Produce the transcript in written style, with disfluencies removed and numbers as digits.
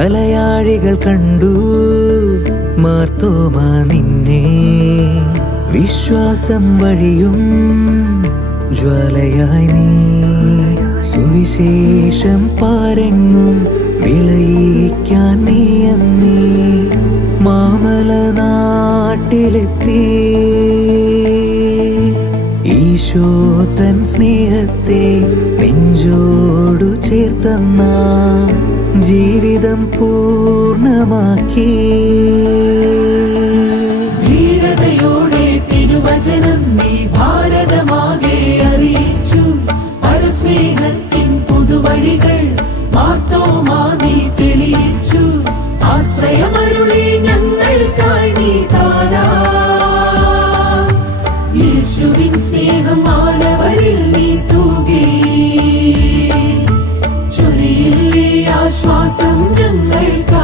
അലയാഴികൾ കണ്ടു മാർത്തോമാ നിന്നെ, വിശ്വാസം വഴിയും ജ്വാലയായി നീ സുവിശേഷം പാരെങ്ങും വിളയിക്കാൻ നീ അന്നീ മാമല നാട്ടിലെത്തി. ഈശോ തൻ സ്നേഹത്തെ നെഞ്ചോടു ചേർത്തന്ന ജീവിതം പൂർണ്ണമാക്കി. ധീരതയോടെ തിരുവചനം നീ ഭാരതമാകെ അറിയിച്ചു. പരസ്നേഹത്തിൻ പുതുവഴികൾ മാർത്തോമാ നീ തെളിയിച്ചു. ആശ്രയമരുളി ഞങ്ങൾക്കായി നീ താരാ. യേശുവിൻ സ്നേഹം മാനവരിൽ നീ തൂകി. ചൊരിയില്ലേ ആശ്വാസം ഞങ്ങൾക്ക്.